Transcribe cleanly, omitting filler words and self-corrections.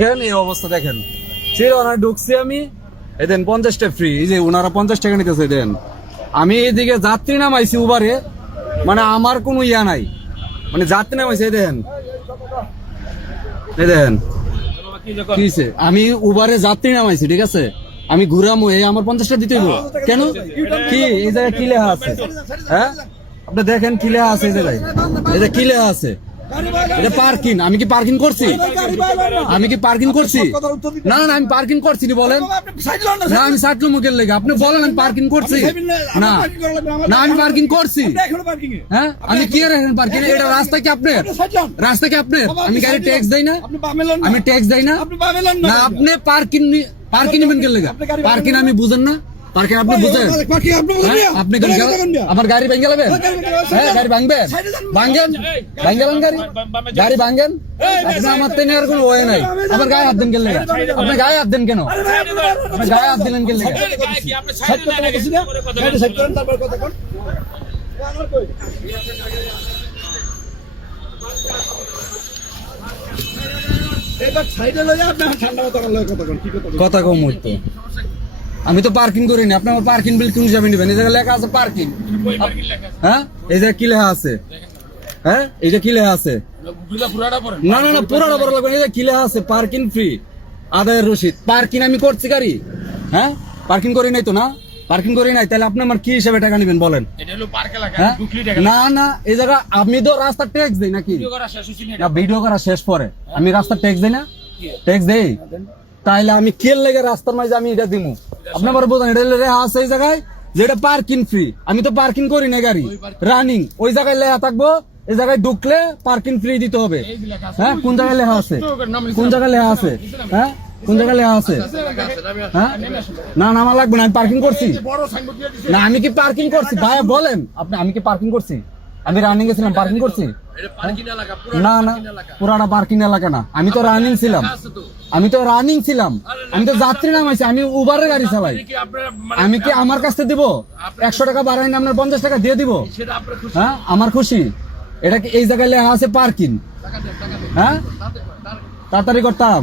দেখেন এই অবস্থা দেখেন, চিরনা ঢুকছি আমি, এই দেন 50টা ফ্রি, এই যে ওনারা 50 টাকা নিতেছে দেন। আমি এদিকে যাত্রী নামাইছি উবারে, মানে আমার কোনো ইয়া নাই, মানে যাত্রী নামাইছি এই দেন, এই দেন কিছে, আমি উবারে যাত্রী নামাইছি, ঠিক আছে, আমি ঘুরামো, এই আমার 50টা দিতে হইব কেন? কি এই জায়গায় কি লেখা আছে? হ্যাঁ আপনি দেখেন কি লেখা আছে এই জায়গায়, এই যে কি লেখা আছে, এটা পার্কিং। আমি কি পার্কিং করছি? আমি কি পার্কিং করছি? না না আমি পার্কিং করছি নি, বলেন না আমি সাইড মুখের লেগে, আপনি বলেন আমি পার্কিং করছি না? না আমি পার্কিং করছি। হ্যাঁ আমি কি পার্কিং? এটা রাস্তা কি আপনার? রাস্তা কি আপনার? আমি গাড়ি ট্যাক্স দেই না? আমি ট্যাক্স দেই না? না আপনি পার্কিং পার্কিং নেবেন কে লেগে? পার্কিং আমি বুঝেন না? পার্কিং আপনি বুঝেন? আপনি আমার গাড়ি ভেঙে গেলেন? হ্যাঁ গাড়ি ভাঙবেন, ভাঙেন, ভাঙেন গাড়ি, গাড়ি ভাঙেন। আপনি আমার তেনে আর কোনো ওয়ে নাই, আমার গায়ে হাত দেন কেন লেগে? আপনি গায়ে হাত দেন কেন? আপনি গায়ে হাত দিলেন কেন লেগে? কথা কম হইতো, আমি তো পার্কিং করি না, আপনি আমার পার্কিং বিল কোন হিসাবে নেবেন? এই জায়গায় লেখা আছে পার্কিং। হ্যাঁ এই জায়গায় কি লেখা আছে? হ্যাঁ এই যে কি লেখা আছে? না না না পুরাটা বড় লাগবে, এই যে কি লেখা আছে পার্কিং ফ্রি, আদায়ের রসিদ। পার্কিং আমি করছি গাড়ি? হ্যাঁ পার্কিং করি নাই তো, না পার্কিং করি নাই, তাহলে আপনি আমার কি হিসাবে টাকা নেবেন বলেন? না না এই জায়গা আমি তো রাস্তা ট্যাক্স দেই নাকি? না ভিডিও করা শেষ পরে আমি রাস্তা ট্যাক্স দেই না? ট্যাক্স দেই, তাইলে আমি কেল লেগে রাস্তার মাঝে আমি এটা দিমু? আপনি আবার বোঝেন এটা লেখা আছে এই জায়গায় যেটা পার্কিং ফ্রি, আমি তো পার্কিং করি না গাড়ি, রানিং। ওই জায়গায় লেখা থাকবো এই জায়গায় ঢুকলে পার্কিং ফ্রি দিতে হবে। হ্যাঁ কোন জায়গায় লেখা আছে? কোন জায়গায় লেখা আছে? হ্যাঁ কোন জায়গায় লেখা আছে? হ্যাঁ না নামা লাগবে না, আমি পার্কিং করছি না। আমি কি পার্কিং করছি ভাই বলেন আপনি? আমি কি পার্কিং করছি? আমি রানিং গেছিলাম, পার্কিং করছি? না না পুরাটা পার্কিং এলাকা না, আমি তো রানিং ছিলাম, আমি তো রানিং ছিলাম, আমি তো যাত্রী নামাইছি, আমি উবারের গাড়ি চালাই। আমি কি আমার কাছ থেকে দিব 100 টাকা বাড়াই না আপনার 50 টাকা দিয়ে দিব? হ্যাঁ আমার খুশি। এটা কি এই জায়গায় লেখা আছে পার্কিং? হ্যাঁ তাড়াতাড়ি করতাম।